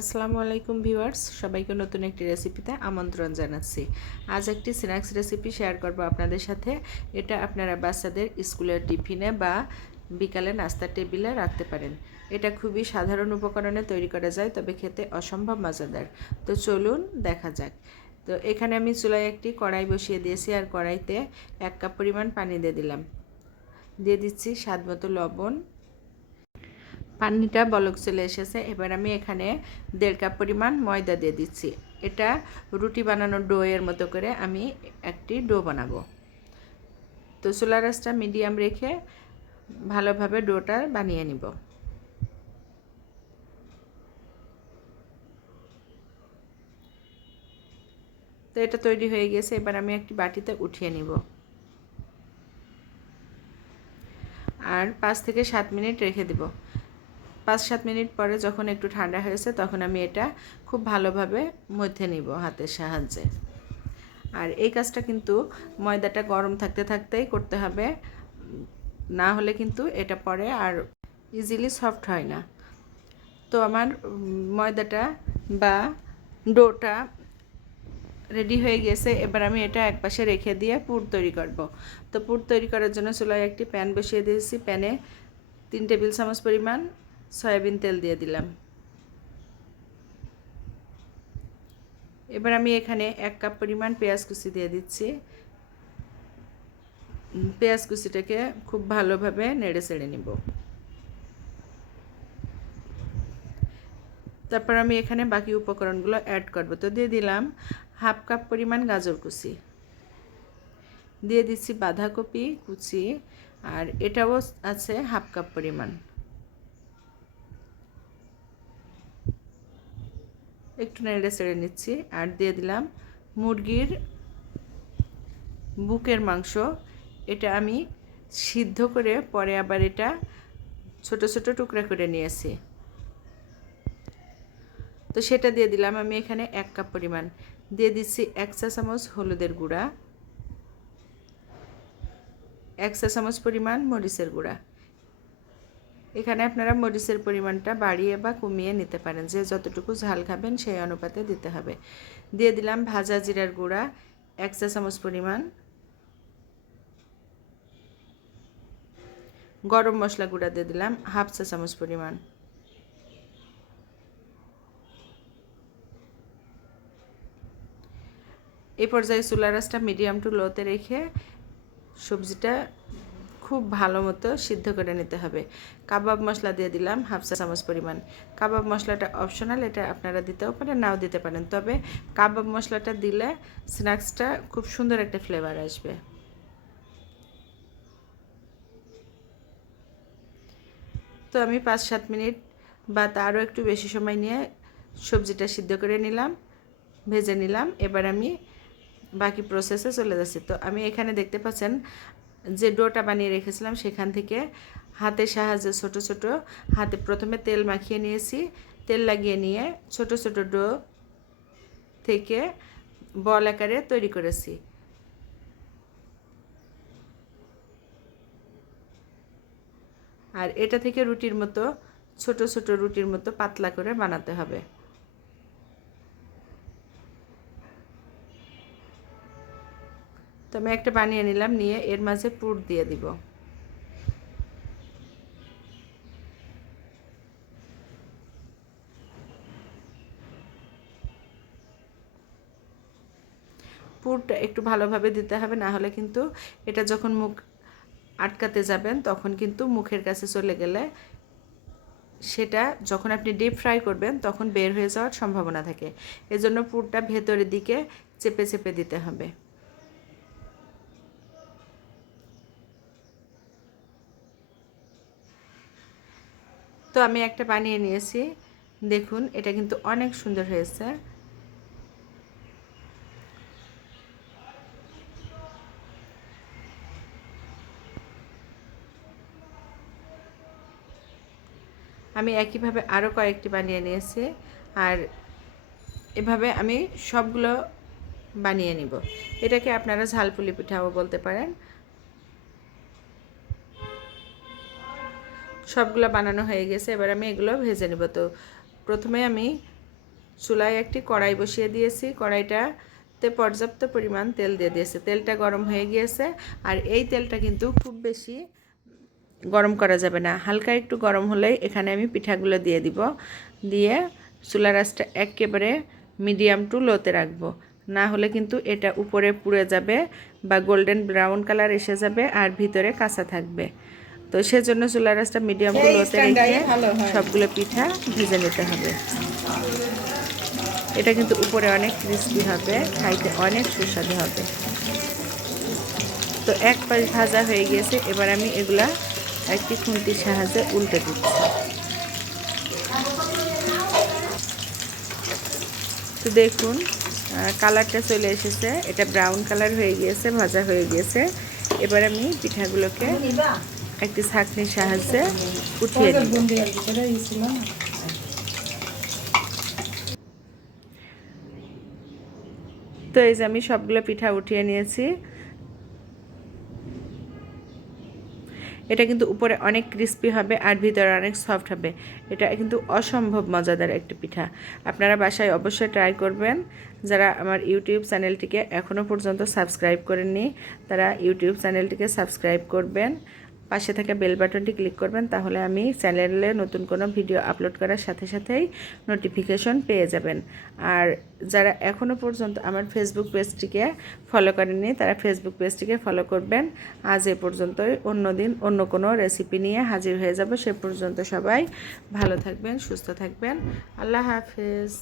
আসসালামু আলাইকুম ভিউয়ার্স, সবাইকে নতুন একটি রেসিপিতে আমন্ত্রণ জানাচ্ছি। আজ একটি স্ন্যাক্স রেসিপি শেয়ার করব আপনাদের সাথে। এটা আপনারা বাচ্চাদের স্কুলের টিফিনে বা বিকালে নাস্তার টেবিলে রাখতে পারেন। এটা খুবই সাধারণ উপকরণে তৈরি করা যায়, তবে খেতে অসম্ভব মজাদার। তো চলুন দেখা যাক। তো এখানে আমি চুলায় একটি কড়াই বসিয়ে দিয়েছি, আর কড়াইতে 1 কাপ পরিমাণ পানি দিয়ে দিচ্ছি স্বাদ মতো লবণ। পানিটা বলক চলে এসেছে। এবার আমি এখানে 1.5 কাপ পরিমাণ ময়দা দিয়ে দিচ্ছি। এটা রুটি বানানোর ডোয়ের মতো করে আমি একটি ডো বানাবো। তো চুলার আঁচটা মিডিয়াম রেখে ভালোভাবে ডোটা বানিয়ে নিব। তো এটা তৈরি হয়ে গেছে। এবার আমি একটি বাটিতে উঠিয়ে নিব, আর 5 থেকে 7 মিনিট রেখে দেব। 5-7 মিনিট পরে যখন একটু ঠান্ডা হয়েছে, তখন আমি এটা খুব ভালোভাবে মধ্যে নিব হাতের সাহায্যে। আর এই কাজটা কিন্তু ময়দাটা গরম থাকতে থাকতেই করতে হবে, না হলে কিন্তু এটা পরে আর ইজিলি সফট হয় না। তো আমার ময়দাটা বা ডোটা রেডি হয়ে গেছে। এবার আমি এটা একপাশে রেখে দিয়ে পুর তৈরি করব। তো পুর তৈরি করার জন্য চুলায় একটি প্যান বসিয়ে দিয়েছি। প্যানে 3 টেবিল চামচ পরিমাণ সয়াবিন তেল দিয়ে দিলাম। এবার আমি এখানে 1 কাপ পরিমাণ পেঁয়াজ কুচি দিয়ে দিচ্ছি। পেঁয়াজ কুচিটাকে খুব ভালোভাবে নেড়ে চেড়ে নিব। তারপর আমি এখানে বাকি উপকরণগুলো অ্যাড করব। তো দিয়ে দিলাম 1/2 কাপ পরিমাণ গাজর কুচি, দিয়ে দিচ্ছি বাঁধাকপি কুচি, আর এটাও আছে 1/2 কাপ পরিমাণ। একটু নেড়ে চেড়ে নিচ্ছি। আর দিয়ে দিলাম মুরগির বুকের মাংস। এটা আমি সিদ্ধ করে পরে আবার এটা ছোট ছোট টুকরা করে নিয়েছি। তো সেটা দিয়ে দিলাম আমি এখানে 1 কাপ পরিমাণ। দিয়ে দিচ্ছি 1 চা চামচ হলুদের গুঁড়া, 1 চা চামচ পরিমাণ মরিচের গুঁড়া। এখানে আপনারা মরিচের পরিমাণটা বাড়িয়ে বা কমিয়ে নিতে পারেন, যে যতটুকু ঝাল খাবেন সেই অনুপাতে দিতে হবে। দিয়ে দিলাম ভাজা জিরার গুঁড়া 1 চা চামচ পরিমাণ, গরম মশলা গুঁড়া দিয়ে দিলাম 1/2 চা চামচ পরিমাণ। এই পর্যায়ে চুলার আঁচটা মিডিয়াম টু লোতে রেখে সবজিটা খুব ভালো মতো সিদ্ধ করে নিতে হবে। কাবাব মশলা দিয়ে দিলাম 1/2 চা চামচ পরিমাণ। কাবাব মশলাটা অপশনাল, এটা আপনারা দিতেও পারেন নাও দিতে পারেন, তবে কাবাব মশলাটা দিলে স্ন্যাক্সটা খুব সুন্দর একটা ফ্লেভার আসবে। তো আমি 5-7 মিনিট বা তারও একটু বেশি সময় নিয়ে সবজিটা সিদ্ধ করে নিলাম, ভেজে নিলাম। এবার আমি বাকি প্রসেসে চলে যাচ্ছি। তো আমি এখানে দেখতে পাচ্ছেন যে ডোটা বানিয়ে রেখেছিলাম, সেখান থেকে হাতের সাহায্যে ছোট ছোট হাতে প্রথমে তেল মাখিয়ে নিয়েছি। তেল লাগিয়ে নিয়ে ছোট ছোট ডো থেকে বল আকারে তৈরি করেছি। আর এটা থেকে রুটির মতো ছোট ছোট রুটির মতো পাতলা করে বানাতে হবে। তো আমি একটা বানিয়ে নিলাম, নিয়ে এর মাঝে পুর দিয়ে দিব। পুরটা একটু ভালোভাবে দিতে হবে, না হলে কিন্তু এটা যখন মুখ আটকাতে যাবেন তখন কিন্তু মুখের কাছে চলে গেলে সেটা যখন আপনি ডিপ ফ্রাই করবেন তখন বের হয়ে যাওয়ার সম্ভাবনা থাকে। এজন্য পুরটা ভেতরের দিকে চেপে চেপে দিতে হবে। তো আমি একটা বানিয়ে নিয়েছি, দেখুন এটা কিন্তু অনেক সুন্দর হয়েছে। আমি একইভাবে আরও কয়েকটি বানিয়ে নিয়েছি, আর এভাবে আমি সবগুলো বানিয়ে নিব। এটাকে আপনারা ঝালপুলি পিঠাও বলতে পারেন। সবগুলো বানানো হয়ে গেছে, এবার আমি এগুলো ভেজে নেব। তো প্রথমে আমি চুলায় একটি কড়াই বসিয়ে দিয়েছি, কড়াইটাতে পর্যাপ্ত পরিমাণ তেল দিয়ে দিয়েছি। তেলটা গরম হয়ে গিয়েছে, আর এই তেলটা কিন্তু খুব বেশি গরম করা যাবে না, হালকা একটু গরম হলেই এখানে আমি পিঠাগুলো দিয়ে দিব। দিয়ে চুলার আঁচটা একেবারে মিডিয়াম টু লোতে রাখবো, না হলে কিন্তু এটা উপরে পুড়ে যাবে বা গোল্ডেন ব্রাউন কালার এসে যাবে আর ভিতরে কাঁচা থাকবে। তো সেজন্য চুলার আঁচটা মিডিয়াম টু লোতে রেখে সবগুলো পিঠা ভেজে নিতে হবে। এটা কিন্তু উপরে অনেক ক্রিস্পি হবে, খাইতে অনেক সুস্বাদু হবে। তো এক পাশ ভাজা হয়ে গিয়েছে, এবার আমি এগুলা একটি খুন্তির সাহায্যে উল্টে দিচ্ছি। তো দেখুন কালারটা চলে এসেছে, এটা ব্রাউন কালার হয়ে গিয়েছে, ভাজা হয়ে গিয়েছে। এবার আমি পিঠাগুলোকে একটি ছাঁকনির সাহায্যে উঠিয়ে নিব। তো এই যে আমি সবগুলো পিঠা উঠিয়ে নিয়েছি। এটা কিন্তু উপরে অনেক ক্রিস্পি হবে আর ভিতরে অনেক সফট হবে। এটা কিন্তু অসম্ভব মজাদার একটি পিঠা, আপনারা বাসায় অবশ্যই ট্রাই করবেন। যারা আমার ইউটিউব চ্যানেলটিকে এখনও পর্যন্ত সাবস্ক্রাইব করেননি তারা ইউটিউব চ্যানেলটিকে সাবস্ক্রাইব করবেন, পাশে থাকা বেল বাটনটি ক্লিক করবেন, তাহলে আমি চ্যানেলে নতুন কোনো ভিডিও আপলোড করার সাথে সাথেই নোটিফিকেশন পেয়ে যাবেন। আর যারা এখনও পর্যন্ত আমার ফেসবুক পেজটিকে ফলো করেননি তারা ফেসবুক পেজটিকে ফলো করবেন। আজ এ পর্যন্তই, অন্য দিন অন্য কোনো রেসিপি নিয়ে হাজির হয়ে যাব। সে পর্যন্ত সবাই ভালো থাকবেন, সুস্থ থাকবেন। আল্লাহ হাফেজ।